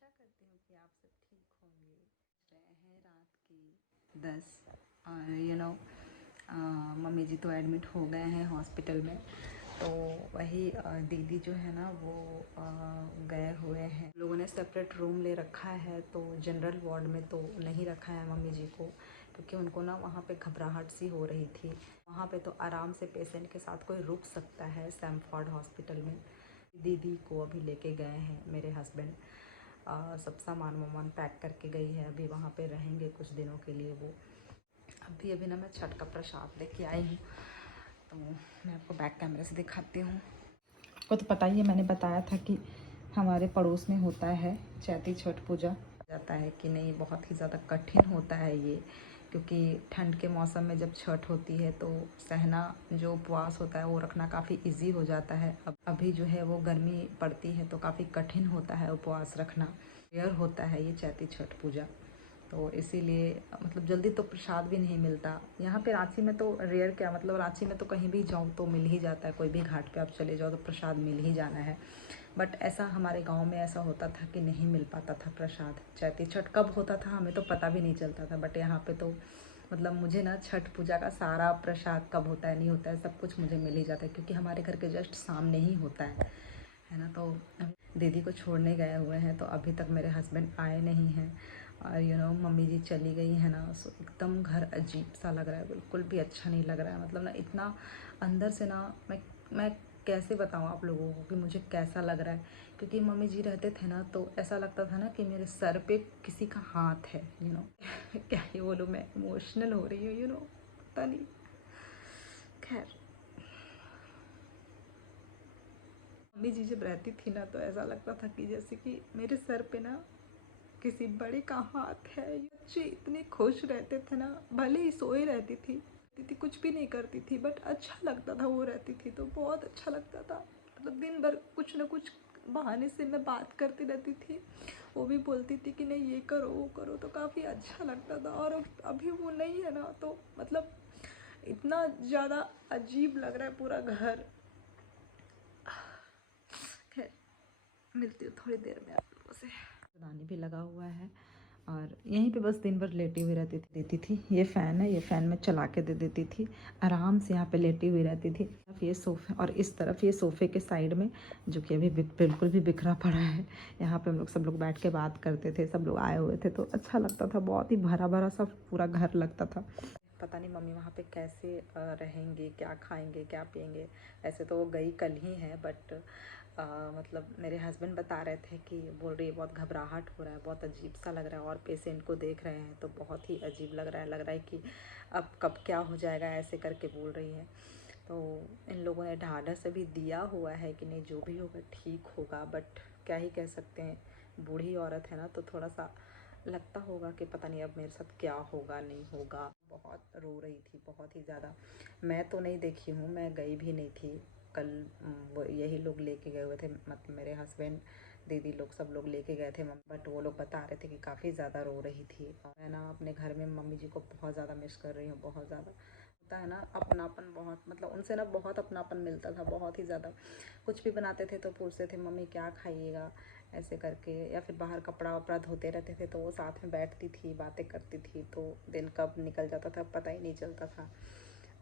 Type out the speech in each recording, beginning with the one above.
आशा करती हूँ कि आप सब ठीक होंगे। रहे हैं रात की 10 और मम्मी जी तो एडमिट हो गए हैं हॉस्पिटल में। तो वही दीदी जो है ना वो गए हुए हैं। लोगों ने सेपरेट रूम ले रखा है, तो जनरल वार्ड में तो नहीं रखा है मम्मी जी को, क्योंकि उनको ना वहाँ पे घबराहट सी हो रही थी। वहाँ पे तो आराम से पेशेंट के साथ कोई रुक सकता है सैमफोर्ड हॉस्पिटल में। दीदी को अभी लेके गए हैं मेरे हस्बैंड। सब सामान वामान पैक करके गई है। अभी वहाँ पे रहेंगे कुछ दिनों के लिए वो। अभी अभी ना मैं छठ का प्रसाद लेके आई हूँ, तो मैं आपको बैक कैमरे से दिखाती हूँ। आपको तो पता ही है, मैंने बताया था कि हमारे पड़ोस में होता है चैती छठ पूजा। जाता है कि नहीं, बहुत ही ज़्यादा कठिन होता है ये, क्योंकि ठंड के मौसम में जब छठ होती है तो सहना जो उपवास होता है वो रखना काफ़ी इजी हो जाता है। अब अभी जो है वो गर्मी पड़ती है तो काफ़ी कठिन होता है उपवास रखना। रेयर होता है ये चैती छठ पूजा, तो इसीलिए मतलब जल्दी तो प्रसाद भी नहीं मिलता। यहाँ पे रांची में तो रेयर क्या, मतलब रांची में तो कहीं भी जाओ तो मिल ही जाता है। कोई भी घाट पे आप चले जाओ तो प्रसाद मिल ही जाना है। बट ऐसा हमारे गांव में ऐसा होता था कि नहीं मिल पाता था प्रसाद। चैती छठ कब होता था हमें तो पता भी नहीं चलता था। बट यहाँ पे तो मतलब मुझे ना छठ पूजा का सारा प्रसाद कब होता है नहीं होता है सब कुछ मुझे मिल ही जाता है, क्योंकि हमारे घर के जस्ट सामने ही होता है ना। तो दीदी को छोड़ने गए हुए हैं, तो अभी तक मेरे हस्बैंड आए नहीं हैं। और मम्मी जी चली गई है ना, सो एकदम घर अजीब सा लग रहा है, बिल्कुल भी अच्छा नहीं लग रहा है। मतलब ना इतना अंदर से ना मैं कैसे बताऊँ आप लोगों को कि मुझे कैसा लग रहा है। क्योंकि मम्मी जी रहते थे ना तो ऐसा लगता था ना कि मेरे सर पे किसी का हाथ है। क्या ही बोलूँ, मैं इमोशनल हो रही हूँ पता नहीं। खैर, मम्मी जी जब रहती थी ना तो ऐसा लगता था कि जैसे कि मेरे सर पे ना किसी बड़े का हाथ है। ये बच्चे इतने खुश रहते थे ना, भले ही सोए रहती थी कुछ भी नहीं करती थी, बट अच्छा लगता था। वो रहती थी तो बहुत अच्छा लगता था। मतलब दिन भर कुछ ना कुछ बहाने से मैं बात करती रहती थी, वो भी बोलती थी कि नहीं ये करो वो करो, तो काफ़ी अच्छा लगता था। और अभी वो नहीं है ना, तो मतलब इतना ज़्यादा अजीब लग रहा है पूरा घर। खैर, मिलती हूँ थोड़ी देर में आप लोगों से। दानी भी लगा हुआ है और यहीं पे बस दिन भर लेटी हुई देती थी। ये फ़ैन है, ये फ़ैन में चला के दे देती थी, आराम से यहाँ पे लेटी हुई रहती थी। ये सोफ़े और इस तरफ ये सोफ़े के साइड में, जो कि अभी बिल्कुल भी बिखरा पड़ा है, यहाँ पे हम लोग सब लोग बैठ के बात करते थे। सब लोग आए हुए थे तो अच्छा लगता था, बहुत ही भरा भरा सा पूरा घर लगता था। पता नहीं मम्मी वहाँ पे कैसे रहेंगे, क्या खाएंगे क्या पिएंगे। ऐसे तो वो गई कल ही है, बट मतलब मेरे हस्बैंड बता रहे थे कि बोल रही है बहुत घबराहट हो रहा है, बहुत अजीब सा लग रहा है, और पेशेंट को देख रहे हैं तो बहुत ही अजीब लग रहा है कि अब कब क्या हो जाएगा, ऐसे करके बोल रही है। तो इन लोगों ने ढाढ़स भी दिया हुआ है कि नहीं जो भी होगा ठीक होगा, बट क्या ही कह सकते हैं। बूढ़ी औरत है ना, तो थोड़ा सा लगता होगा कि पता नहीं अब मेरे साथ क्या होगा नहीं होगा। बहुत रो रही थी, बहुत ही ज़्यादा। मैं तो नहीं देखी हूँ, मैं गई भी नहीं थी कल। वो यही लोग लेके गए हुए थे, मतलब मेरे हस्बैंड दीदी लोग सब लोग लेके गए थे। बट वो लोग बता रहे थे कि काफ़ी ज़्यादा रो रही थी। मैं ना अपने घर में मम्मी जी को बहुत ज़्यादा मिस कर रही हूँ, बहुत ज़्यादा। होता है ना अपनापन, बहुत मतलब उनसे ना बहुत अपनापन मिलता था, बहुत ही ज़्यादा। कुछ भी बनाते थे तो पूछते थे मम्मी क्या खाइएगा, ऐसे करके। या फिर बाहर कपड़ा वपड़ा धोते रहते थे तो वो साथ में बैठती थी, बातें करती थी, तो दिन कब निकल जाता था पता ही नहीं चलता था।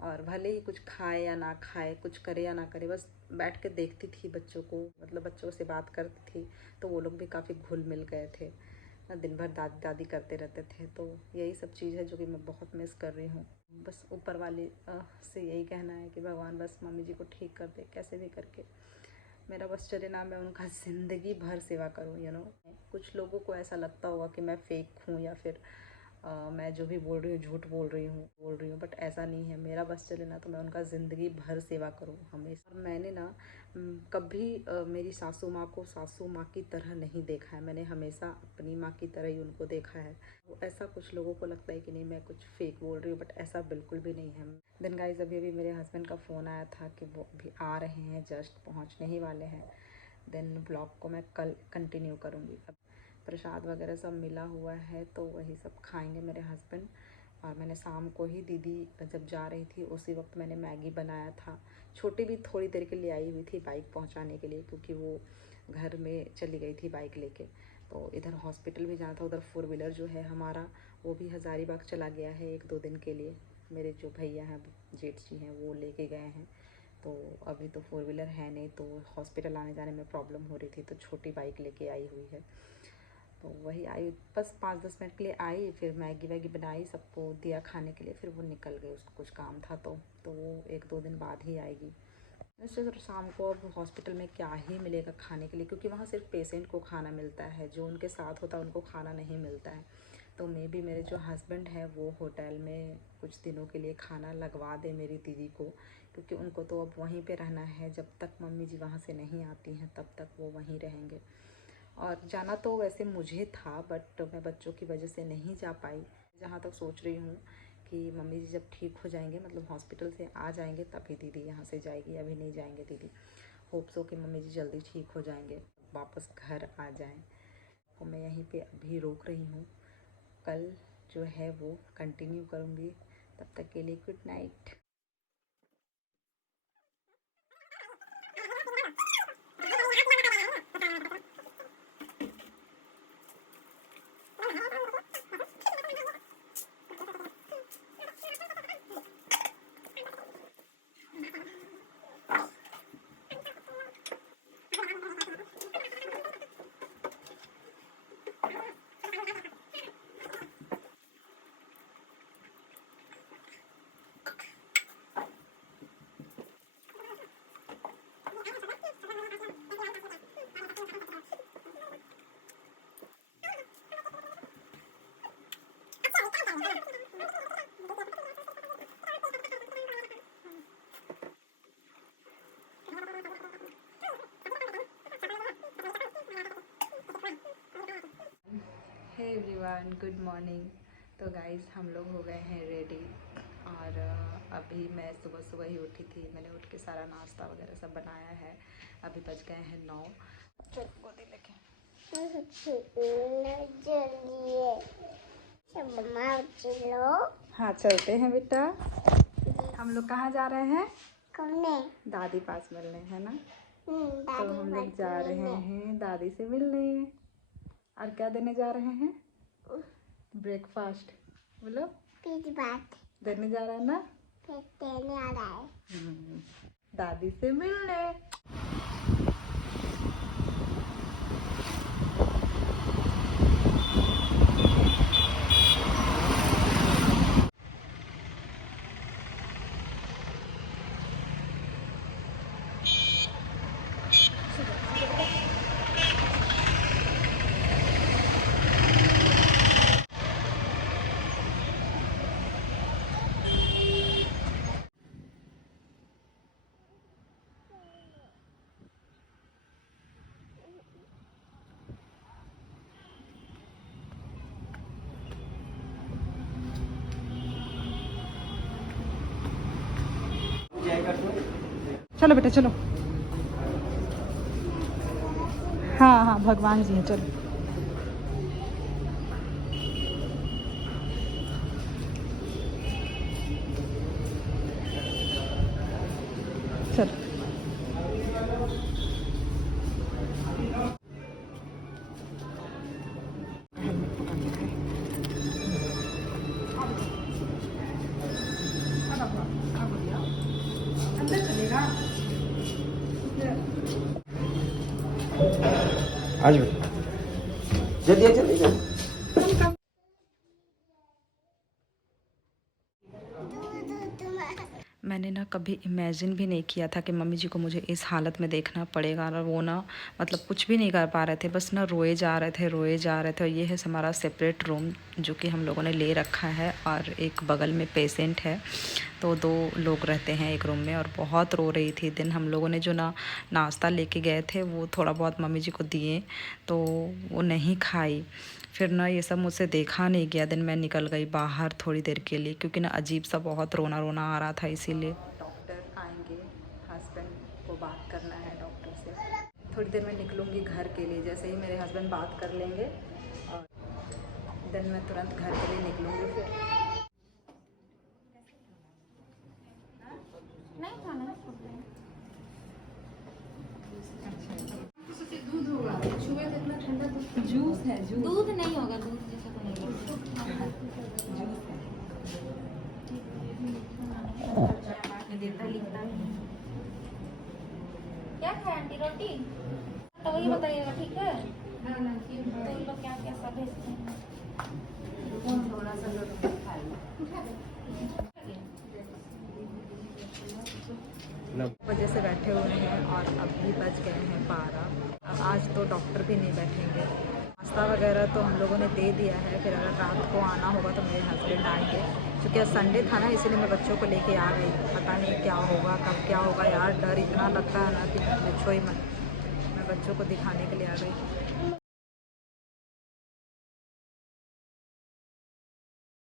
और भले ही कुछ खाए या ना खाए, कुछ करे या ना करे, बस बैठ के देखती थी बच्चों को, मतलब बच्चों से बात करती थी। तो वो लोग भी काफ़ी घुल मिल गए थे, दिन भर दादी दादी करते रहते थे। तो यही सब चीज़ है जो कि मैं बहुत मिस कर रही हूँ। बस ऊपर वाले से यही कहना है कि भगवान बस मम्मी जी को ठीक कर दे कैसे भी करके। मेरा बस चले ना, मैं उनका ज़िंदगी भर सेवा करूँ। कुछ लोगों को ऐसा लगता होगा कि मैं फेक हूँ या फिर मैं जो भी बोल रही हूँ झूठ बोल रही हूँ, बट ऐसा नहीं है। मेरा बस चले ना तो मैं उनका ज़िंदगी भर सेवा करूँ हमेशा। और मैंने ना कभी मेरी सासू माँ को सासू माँ की तरह नहीं देखा है, मैंने हमेशा अपनी माँ की तरह ही उनको देखा है। तो ऐसा कुछ लोगों को लगता है कि नहीं मैं कुछ फेक बोल रही हूँ, बट ऐसा बिल्कुल भी नहीं है। देन गाइस, अभी मेरे हस्बैंड का फ़ोन आया था कि वो अभी आ रहे हैं, जस्ट पहुँचने ही वाले हैं। देन ब्लॉग को मैं कल कंटिन्यू करूँगी। अब प्रसाद वगैरह सब मिला हुआ है तो वही सब खाएंगे मेरे हस्बैंड। और मैंने शाम को ही दीदी जब जा रही थी उसी वक्त मैंने मैगी बनाया था। छोटी भी थोड़ी देर के लिए आई हुई थी बाइक पहुंचाने के लिए, क्योंकि वो घर में चली गई थी बाइक लेके। तो इधर हॉस्पिटल भी जाना था। उधर 4 व्हीलर जो है हमारा वो भी हज़ारीबाग चला गया है 1-2 दिन के लिए। मेरे जो भैया हैं जेठ जी हैं वो लेके गए हैं। तो अभी तो 4 व्हीलर है नहीं, तो हॉस्पिटल आने जाने में प्रॉब्लम हो रही थी, तो छोटी बाइक लेके आई हुई है। तो वही आई, बस 5-10 मिनट के लिए आई, फिर मैगी वैगी बनाई, सबको दिया खाने के लिए, फिर वो निकल गई, उसको कुछ काम था। तो वो 1-2 दिन बाद ही आएगी। वैसे तो शाम को अब हॉस्पिटल में क्या ही मिलेगा खाने के लिए, क्योंकि वहाँ सिर्फ पेशेंट को खाना मिलता है, जो उनके साथ होता है उनको खाना नहीं मिलता है। तो मे बी मेरे जो हस्बैंड है वो होटल में कुछ दिनों के लिए खाना लगवा दे मेरी दीदी को, क्योंकि उनको तो अब वहीं पे रहना है। जब तक मम्मी जी वहाँ से नहीं आती हैं तब तक वो वहीं रहेंगे। और जाना तो वैसे मुझे था, बट मैं बच्चों की वजह से नहीं जा पाई। जहाँ तक सोच रही हूँ कि मम्मी जी जब ठीक हो जाएंगे, मतलब हॉस्पिटल से आ जाएंगे, तभी दीदी यहाँ से जाएगी, अभी नहीं जाएंगे दीदी। होप सो कि मम्मी जी जल्दी ठीक हो जाएंगे, वापस घर आ जाएं। तो मैं यहीं पे अभी रोक रही हूँ, कल जो है वो कंटिन्यू करूँगी। तब तक के लिए good night. Hey everyone, good morning. तो गाइस हम लोग हो गए हैं रेडी, और अभी मैं सुबह सुबह ही उठी थी। मैंने उठ के सारा नाश्ता वगैरह सब बनाया है। अभी बज गए हैं 9। चल गोदी लेके हाँ चलते हैं बेटा। हम लोग कहाँ जा रहे हैं? दादी पास मिलने, है ना? तो हम लोग जा रहे हैं दादी से मिलने। और क्या देने जा रहे हैं? ब्रेकफास्ट बोलो। देने जा रहा है ना? देने आ रहा है दादी से मिलने। चलो बेटा चलो। हाँ हाँ भगवान जी हैं, चलो। चलो अंदर चलेगा आज जल्दी जल्दी जल्दी। मैंने ना कभी इमेजिन भी नहीं किया था कि मम्मी जी को मुझे इस हालत में देखना पड़ेगा। और वो ना मतलब कुछ भी नहीं कर पा रहे थे, बस ना रोए जा रहे थे रोए जा रहे थे। और ये है हमारा सेपरेट रूम जो कि हम लोगों ने ले रखा है, और एक बगल में पेशेंट है, तो 2 लोग रहते हैं एक रूम में। और बहुत रो रही थी। दिन हम लोगों ने जो ना नाश्ता लेके गए थे वो थोड़ा बहुत मम्मी जी को दिए, तो वो नहीं खाई। फिर ना ये सब मुझसे देखा नहीं गया। दिन मैं निकल गई बाहर थोड़ी देर के लिए, क्योंकि ना अजीब सा बहुत रोना रोना आ रहा था, इसीलिए। डॉक्टर आएंगे, हस्बैंड को बात करना है डॉक्टर से। थोड़ी देर में निकलूँगी घर के लिए, जैसे ही मेरे हस्बैंड बात कर लेंगे, और देन मैं तुरंत घर के लिए निकलूँगी। फिर नहीं खाना दूध होगा, सुबह से इतना ठंडा दूध जूस है जूस। दूध नहीं होगा, दूध जैसा तो नहीं होगा। देता लिखता नहीं। क्या खाए आंटी, रोटी? तो वही बताइएगा, ठीक है? तो इन लोग क्या क्या सब भेजते हैं। थोड़ा सा रोटी खाइए। वजह से बैठे हुए हैं और अभी बज गए हैं 12। आज तो डॉक्टर भी नहीं बैठेंगे। नाश्ता वगैरह तो हम लोगों ने दे दिया है, फिर अगर रात को आना होगा तो मेरे हस्बैंड आएंगे, क्योंकि आज संडे था ना, इसीलिए मैं बच्चों को लेके आ गई। पता नहीं क्या होगा, कब क्या होगा यार, डर इतना लगता है ना कि पूछो ही मत। मैं बच्चों को दिखाने के लिए आ गई।